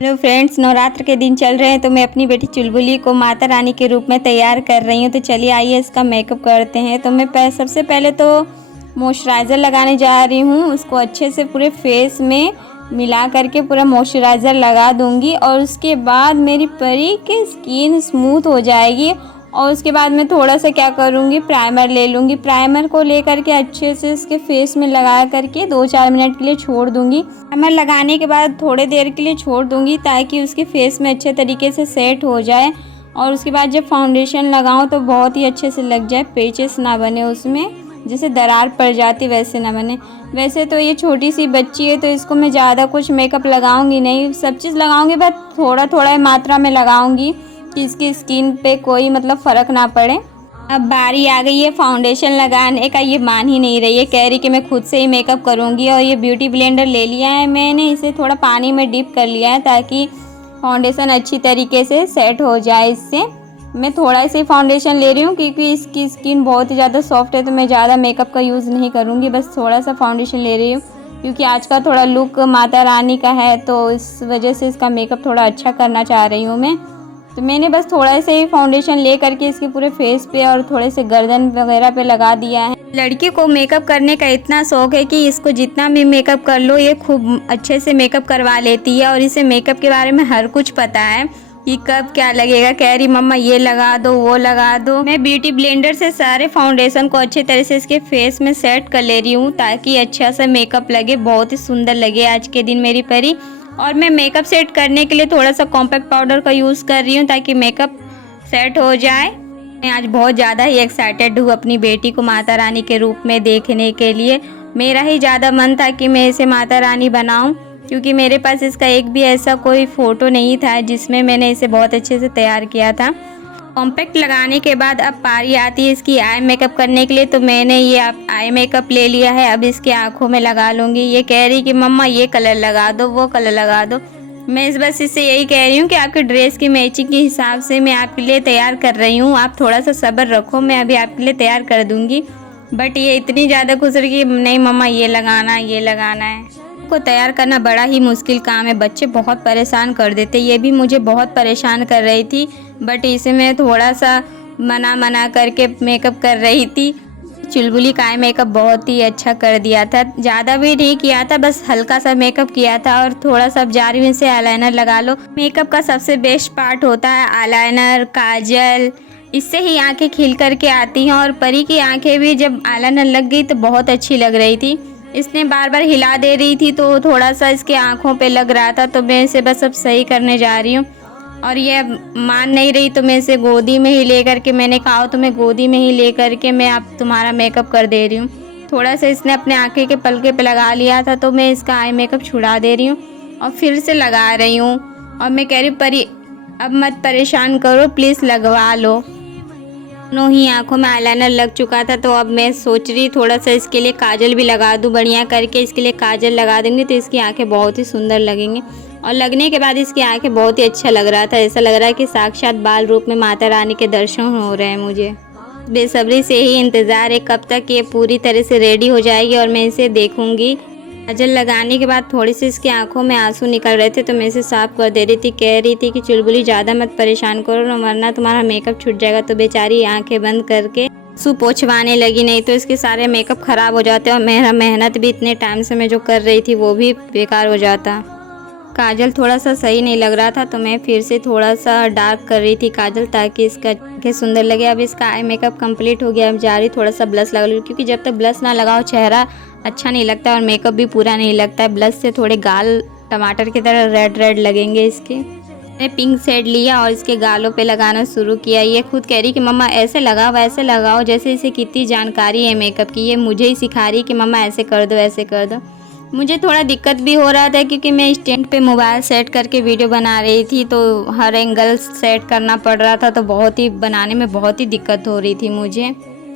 Hello friends, Navratra के दिन चल रहे हैं तो मैं अपनी बेटी चुलबुली को माता रानी के रूप में तैयार कर रही हूँ। तो चलिए आइए इसका मेकअप करते हैं। तो मैं सबसे पहले तो मॉइस्चराइज़र लगाने जा रही हूँ। उसको अच्छे से पूरे फेस में मिला करके पूरा मॉइस्चराइज़र लगा दूँगी और उसके बाद मेरी परी की स्किन स्मूथ हो जाएगी। और उसके बाद मैं थोड़ा सा क्या करूँगी, प्राइमर ले लूँगी। प्राइमर को ले करके अच्छे से इसके फेस में लगा करके 2-4 मिनट के लिए छोड़ दूँगी। प्राइमर लगाने के बाद थोड़ी देर के लिए छोड़ दूँगी ताकि उसके फेस में अच्छे तरीके से सेट हो जाए। और उसके बाद जब फाउंडेशन लगाऊँ तो बहुत ही अच्छे से लग जाए, पेचेस ना बने उसमें, जैसे दरार पड़ जाती वैसे ना बने। वैसे तो ये छोटी सी बच्ची है तो इसको मैं ज़्यादा कुछ मेकअप लगाऊंगी नहीं, सब चीज़ लगाऊंगी बस थोड़ा थोड़ा मात्रा में लगाऊंगी कि इसकी स्किन पे कोई फ़र्क ना पड़े। अब बारी आ गई है फाउंडेशन लगाने का। ये मान ही नहीं रही है, कह रही कि मैं खुद से ही मेकअप करूँगी। और ये ब्यूटी ब्लेंडर ले लिया है मैंने, इसे थोड़ा पानी में डिप कर लिया है ताकि फाउंडेशन अच्छी तरीके से सेट हो जाए। इससे मैं थोड़ा सा ही फाउंडेशन ले रही हूँ क्योंकि इसकी स्किन बहुत ही ज़्यादा सॉफ्ट है तो मैं ज़्यादा मेकअप का यूज़ नहीं करूँगी, बस थोड़ा सा फाउंडेशन ले रही हूँ क्योंकि आज का थोड़ा लुक माता रानी का है तो इस वजह से इसका मेकअप थोड़ा अच्छा करना चाह रही हूँ मैं। तो मैंने बस थोड़ा सा ही फाउंडेशन ले करके इसके पूरे फेस पे और थोड़े से गर्दन वगैरह पे लगा दिया है। लड़की को मेकअप करने का इतना शौक है कि इसको जितना भी मेकअप कर लो ये खूब अच्छे से मेकअप करवा लेती है और इसे मेकअप के बारे में हर कुछ पता है कि कब क्या लगेगा। कह रही मम्मा ये लगा दो वो लगा दो। मैं ब्यूटी ब्लेंडर से सारे फाउंडेशन को अच्छे तरह से इसके फेस में सेट कर ले रही हूँ ताकि अच्छा सा मेकअप लगे, बहुत ही सुंदर लगे आज के दिन मेरी परी। और मैं मेकअप सेट करने के लिए थोड़ा सा कॉम्पैक्ट पाउडर का यूज़ कर रही हूँ ताकि मेकअप सेट हो जाए। मैं आज बहुत ज़्यादा ही एक्साइटेड हूँ अपनी बेटी को माता रानी के रूप में देखने के लिए। मेरा ही ज़्यादा मन था कि मैं इसे माता रानी बनाऊँ क्योंकि मेरे पास इसका एक भी ऐसा कोई फ़ोटो नहीं था जिसमें मैंने इसे बहुत अच्छे से तैयार किया था। कॉम्पैक्ट लगाने के बाद अब पारी आती है इसकी आई मेकअप करने के लिए। तो मैंने ये आई मेकअप ले लिया है, अब इसकी आँखों में लगा लूँगी। ये कह रही कि मम्मा ये कलर लगा दो वो कलर लगा दो। मैं बस इससे यही कह रही हूँ कि आपके ड्रेस की मैचिंग के हिसाब से मैं आपके लिए तैयार कर रही हूँ, आप थोड़ा सा सब्र रखो, मैं अभी आपके लिए तैयार कर दूँगी। बट ये इतनी ज़्यादा खुश रही कि नहीं मम्मा ये लगाना है ये लगाना है। को तैयार करना बड़ा ही मुश्किल काम है, बच्चे बहुत परेशान कर देते। ये भी मुझे बहुत परेशान कर रही थी बट इसे मैं थोड़ा सा मना करके मेकअप कर रही थी। चुलबुली का आई मेकअप बहुत ही अच्छा कर दिया था, ज़्यादा भी नहीं किया था, बस हल्का सा मेकअप किया था। और थोड़ा सा जा रही हूँ इसे आईलाइनर लगा लो। मेकअप का सबसे बेस्ट पार्ट होता है आईलाइनर, काजल, इससे ही आंखें खिल करके आती हैं। और परी की आंखें भी जब आईलाइनर लग गई तो बहुत अच्छी लग रही थी। इसने बार बार हिला दे रही थी तो थोड़ा सा इसके आँखों पे लग रहा था तो मैं इसे बस अब सही करने जा रही हूँ। और ये मान नहीं रही तो मैं इसे गोदी में ही ले करके, मैंने कहा तो मैं गोदी में ही ले करके मैं अब तुम्हारा मेकअप कर दे रही हूँ। थोड़ा सा इसने अपने आँखें के पलके पे लगा लिया था तो मैं इसका आई मेकअप छुड़ा दे रही हूँ और फिर से लगा रही हूँ। और मैं कह रही हूँ परी अब मत परेशान करो, प्लीज़ लगवा लो। दोनों ही आंखों में आईलाइनर लग चुका था तो अब मैं सोच रही थोड़ा सा इसके लिए काजल भी लगा दूं बढ़िया करके। इसके लिए काजल लगा देंगे तो इसकी आंखें बहुत ही सुंदर लगेंगी। और लगने के बाद इसकी आंखें बहुत ही अच्छा लग रहा था, ऐसा लग रहा है कि साक्षात बाल रूप में माता रानी के दर्शन हो रहे हैं। मुझे बेसब्री से ही इंतज़ार है कब तक ये पूरी तरह से रेडी हो जाएगी और मैं इसे देखूँगी। काजल लगाने के बाद थोड़ी सी इसकी आंखों में आंसू निकल रहे थे तो मैं इसे साफ कर दे रही थी। कह रही थी कि चुलबुली ज़्यादा मत परेशान करो ना वरना तुम्हारा मेकअप छूट जाएगा। तो बेचारी आंखें बंद करके आंसू पोंछवाने लगी, नहीं तो इसके सारे मेकअप ख़राब हो जाते और मेरा मेहनत भी इतने टाइम से मैं जो कर रही थी वो भी बेकार हो जाता। काजल थोड़ा सा सही नहीं लग रहा था तो मैं फिर से थोड़ा सा डार्क कर रही थी काजल ताकि इसका आंखें सुंदर लगे। अब इसका आई मेकअप कंप्लीट हो गया। अब जा रही थोड़ा सा ब्लश लगा लूँ क्योंकि जब तक ब्लश ना लगाओ चेहरा अच्छा नहीं लगता और मेकअप भी पूरा नहीं लगता है। ब्लश से थोड़े गाल टमाटर की तरह रेड रेड लगेंगे इसके। मैंने पिंक शेड लिया और इसके गालों पे लगाना शुरू किया। ये खुद कह रही कि मम्मा ऐसे लगाओ वैसे लगाओ, जैसे इसे कितनी जानकारी है मेकअप की। ये मुझे ही सिखा रही कि मम्मा ऐसे कर दो ऐसे कर दो। मुझे थोड़ा दिक्कत भी हो रहा था क्योंकि मैं स्टैंड पे मोबाइल सेट करके वीडियो बना रही थी तो हर एंगल सेट करना पड़ रहा था तो बहुत ही बनाने में बहुत ही दिक्कत हो रही थी मुझे।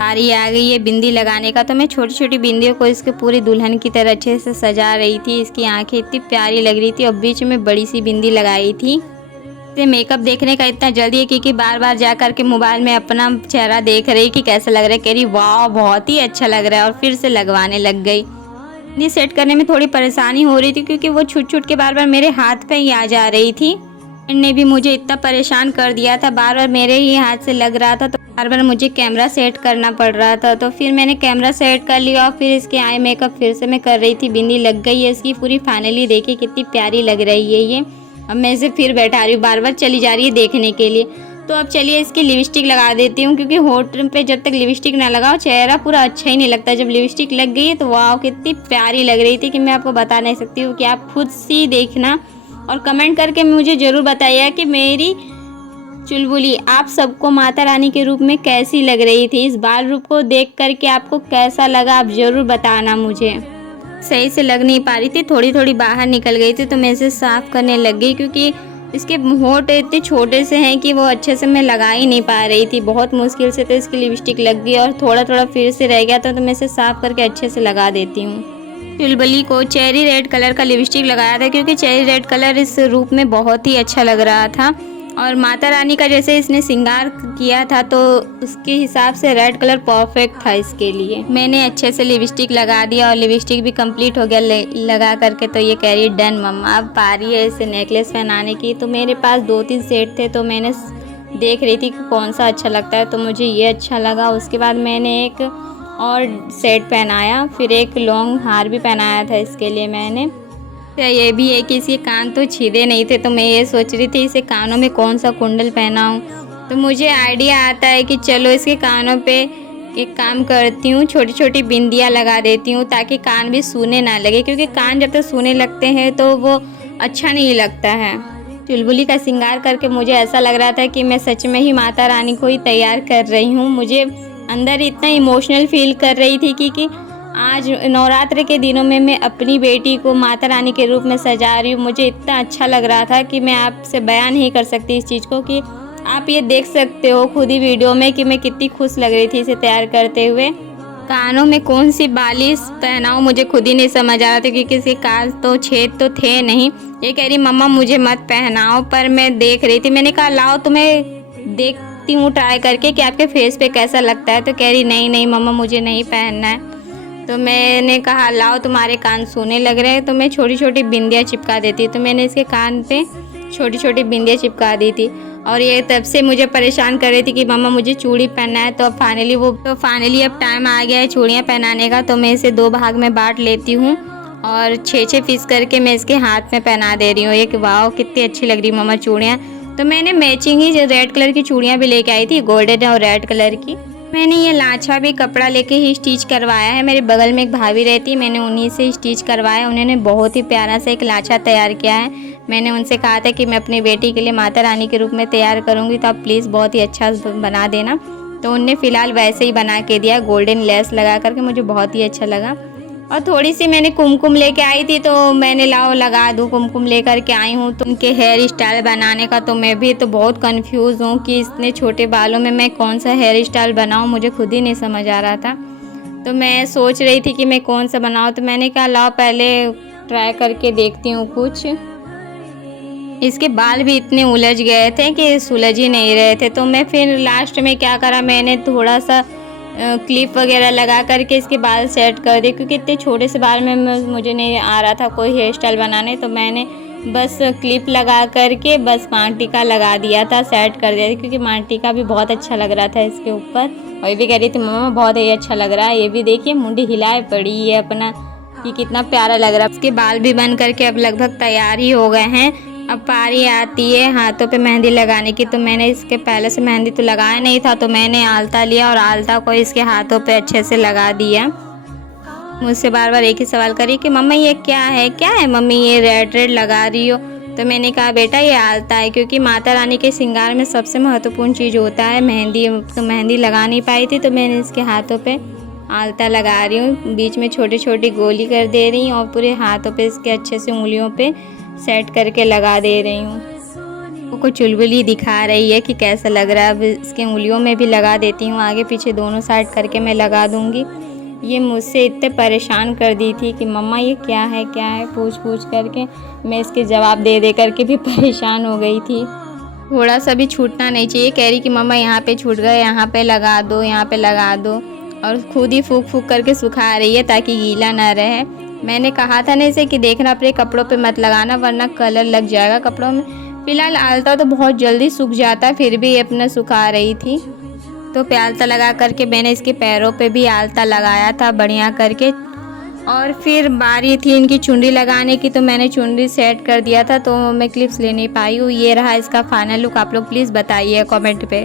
बारी आ गई है बिंदी लगाने का तो मैं छोटी छोटी बिंदियों को इसके पूरी दुल्हन की तरह अच्छे से सजा रही थी। इसकी आंखें इतनी प्यारी लग रही थी और बीच में बड़ी सी बिंदी लगाई थी। इसे मेकअप देखने का इतना जल्दी है क्योंकि बार बार जा कर के मोबाइल में अपना चेहरा देख रही कि कैसा लग रहा है। कह रही वाह बहुत ही अच्छा लग रहा है और फिर से लगवाने लग गई। बिंदी सेट करने में थोड़ी परेशानी हो रही थी क्योंकि वो छूट छूट के बार बार मेरे हाथ पे ही आ जा रही थी। ने भी मुझे इतना परेशान कर दिया था, बार बार मेरे ही हाथ से लग रहा था, तो बार बार मुझे कैमरा सेट करना पड़ रहा था। तो फिर मैंने कैमरा सेट कर लिया और फिर इसके आई मेकअप फिर से मैं कर रही थी। बिंदी लग गई है इसकी पूरी, फाइनली देखिए कितनी प्यारी लग रही है ये। अब मैं इसे फिर बैठा रही हूँ, बार बार चली जा रही है देखने के लिए। तो अब चलिए इसकी लिपस्टिक लगा देती हूँ, क्योंकि होठ पे जब तक लिपस्टिक ना लगाओ चेहरा पूरा अच्छा ही नहीं लगता। जब लिपस्टिक लग गई है तो वाह कितनी प्यारी लग रही थी कि मैं आपको बता नहीं सकती हूँ, कि आप खुद से देखना और कमेंट करके मुझे ज़रूर बताइएगा कि मेरी चुलबुली आप सबको माता रानी के रूप में कैसी लग रही थी। इस बाल रूप को देख करके आपको कैसा लगा आप ज़रूर बताना मुझे। सही से लग नहीं पा रही थी, थोड़ी थोड़ी बाहर निकल गई थी, तो मैं इसे साफ़ करने लग गई क्योंकि इसके होठ इतने छोटे से हैं कि वो अच्छे से मैं लगा ही नहीं पा रही थी, बहुत मुश्किल से। तो इसकी लिपस्टिक लग गई और थोड़ा थोड़ा फिर से रह गया था, तो मैं इसे साफ़ करके अच्छे से लगा देती हूँ। चुलबुली को चेरी रेड कलर का लिपस्टिक लगाया था क्योंकि चेरी रेड कलर इस रूप में बहुत ही अच्छा लग रहा था, और माता रानी का जैसे इसने श्रृंगार किया था तो उसके हिसाब से रेड कलर परफेक्ट था इसके लिए। मैंने अच्छे से लिपस्टिक लगा दिया और लिपस्टिक भी कंप्लीट हो गया लगा करके। तो ये कह रही डन मम्मा, अब पारी है इसे नेकलेस पहनाने की। तो मेरे पास 2-3 सेट थे, तो मैंने देख रही थी कि कौन सा अच्छा लगता है, तो मुझे ये अच्छा लगा। उसके बाद मैंने एक और सेट पहनाया, फिर एक लॉन्ग हार भी पहनाया था इसके लिए मैंने। तो ये भी है कि इसके कान तो छीदे नहीं थे, तो मैं ये सोच रही थी इसे कानों में कौन सा कुंडल पहनाऊं। तो मुझे आइडिया आता है कि चलो इसके कानों पे एक काम करती हूँ, छोटी छोटी बिंदियाँ लगा देती हूँ ताकि कान भी सूने ना लगे, क्योंकि कान जब तक सूने लगते हैं तो वो अच्छा नहीं लगता है। चुलबुली का श्रृंगार करके मुझे ऐसा लग रहा था कि मैं सच में ही माता रानी को ही तैयार कर रही हूँ। मुझे अंदर इतना इमोशनल फील कर रही थी कि आज नवरात्र के दिनों में मैं अपनी बेटी को माता रानी के रूप में सजा रही हूँ। मुझे इतना अच्छा लग रहा था कि मैं आपसे बयान नहीं कर सकती इस चीज़ को, कि आप ये देख सकते हो खुद ही वीडियो में कि मैं कितनी खुश लग रही थी इसे तैयार करते हुए। कानों में कौन सी बालिश पहनाऊँ मुझे खुद ही नहीं समझ आ रहा था, क्योंकि इसके कान तो छेद तो थे नहीं। ये कह रही मम्मा मुझे मत पहनाओ, पर मैं देख रही थी, मैंने कहा लाओ तुम्हें देखती हूँ ट्राई करके कि आपके फेस पे कैसा लगता है। तो कह रही नहीं नहीं मम्मा मुझे नहीं पहनना है। तो मैंने कहा लाओ तुम्हारे कान सूने लग रहे हैं, तो मैं छोटी छोटी बिंदियाँ चिपका देती। तो मैंने इसके कान पे छोटी छोटी बिंदियाँ चिपका दी थी, और ये तब से मुझे परेशान कर रही थी कि मम्मा मुझे चूड़ी पहनना है। तो अब फाइनली अब टाइम आ गया है चूड़ियाँ पहनाने का। तो मैं इसे 2 भाग में बांट लेती हूँ और 6-6 पीस करके मैं इसके हाथ में पहना दे रही हूँ। ये कि वाह कितनी अच्छी लग रही मम्मा चूड़ियाँ। तो मैंने मैचिंग ही रेड कलर की चूड़ियाँ भी लेके आई थी, गोल्डन और रेड कलर की। मैंने ये लाछा भी कपड़ा लेके ही स्टिच करवाया है। मेरे बगल में एक भाभी रहती है, मैंने उन्हीं से स्टिच करवाया। उन्होंने बहुत ही प्यारा सा एक लाछा तैयार किया है। मैंने उनसे कहा था कि मैं अपनी बेटी के लिए माता रानी के रूप में तैयार करूँगी, तो आप प्लीज़ बहुत ही अच्छा बना देना। तो उनने फ़िलहाल वैसे ही बना के दिया, गोल्डन लेस लगा करके, मुझे बहुत ही अच्छा लगा। और थोड़ी सी मैंने कुमकुम लेके आई थी, तो मैंने लाओ लगा दूँ, कुमकुम लेकर के आई हूँ। तो उनके हेयर स्टाइल बनाने का तो मैं भी तो बहुत कंफ्यूज हूँ कि इतने छोटे बालों में मैं कौन सा हेयर स्टाइल बनाऊँ, मुझे खुद ही नहीं समझ आ रहा था। तो मैं सोच रही थी कि मैं कौन सा बनाऊँ, तो मैंने कहा लाओ पहले ट्राई करके देखती हूँ कुछ। इसके बाल भी इतने उलझ गए थे कि सुलझ ही नहीं रहे थे। तो मैं फिर लास्ट में क्या करा, मैंने थोड़ा सा क्लिप वगैरह लगा करके इसके बाल सेट कर दिए, क्योंकि इतने छोटे से बाल में मुझे नहीं आ रहा था कोई हेयर स्टाइल बनाने। तो मैंने बस क्लिप लगा करके बस मांग टीका लगा दिया था, सेट कर दिया था, क्योंकि मांग टीका भी बहुत अच्छा लग रहा था इसके ऊपर। और ये भी कह रही थी मम्मा बहुत ही अच्छा लग रहा है। ये भी देखिए मुंडी हिलाए पड़ी है अपना कि कितना प्यारा लग रहा है। इसके बाल भी बन करके अब लगभग तैयार ही हो गए हैं। अब पारी आती है हाथों पे मेहंदी लगाने की। तो मैंने इसके पहले से मेहंदी तो लगाया नहीं था, तो मैंने आलता लिया और आलता को इसके हाथों पे अच्छे से लगा दिया। मुझसे बार बार एक ही सवाल करी कि मम्मा ये क्या है मम्मी ये रेड रेड लगा रही हो। तो मैंने कहा बेटा ये आलता है, क्योंकि माता रानी के श्रृंगार में सबसे महत्वपूर्ण चीज़ होता है मेहंदी। तो मेहंदी लगा नहीं पाई थी, तो मैंने इसके हाथों पे आलता लगा रही हूँ, बीच में छोटी छोटी गोली कर दे रही हूँ और पूरे हाथों पे इसके अच्छे से उंगलियों पे सेट करके लगा दे रही हूँ। को चुलबुली दिखा रही है कि कैसा लग रहा है। अब इसके उंगलियों में भी लगा देती हूँ, आगे पीछे दोनों साइड करके मैं लगा दूँगी। ये मुझसे इतने परेशान कर दी थी कि मम्मा ये क्या है पूछ करके मैं इसके जवाब दे करके भी परेशान हो गई थी। थोड़ा सा भी छूटना नहीं चाहिए। कह रही कि मम्मा यहाँ पे छूट गए, यहाँ पे लगा दो, यहाँ पे लगा दो, और खुद ही फूक करके सुखा रही है ताकि गीला ना रहे। मैंने कहा था ना इसे कि देखना अपने कपड़ों पे मत लगाना वरना कलर लग जाएगा कपड़ों में। फ़िलहाल आलता तो बहुत जल्दी सूख जाता, फिर भी ये अपना सुखा रही थी। तो आलता लगा करके मैंने इसके पैरों पे भी आलता लगाया था बढ़िया करके। और फिर बारी थी इनकी चुंडी लगाने की, तो मैंने चुंडी सेट कर दिया था, तो मैं क्लिप्स ले नहीं पाई हूँ। ये रहा इसका फाइनल लुक। आप लोग प्लीज़ बताइए कमेंट पे।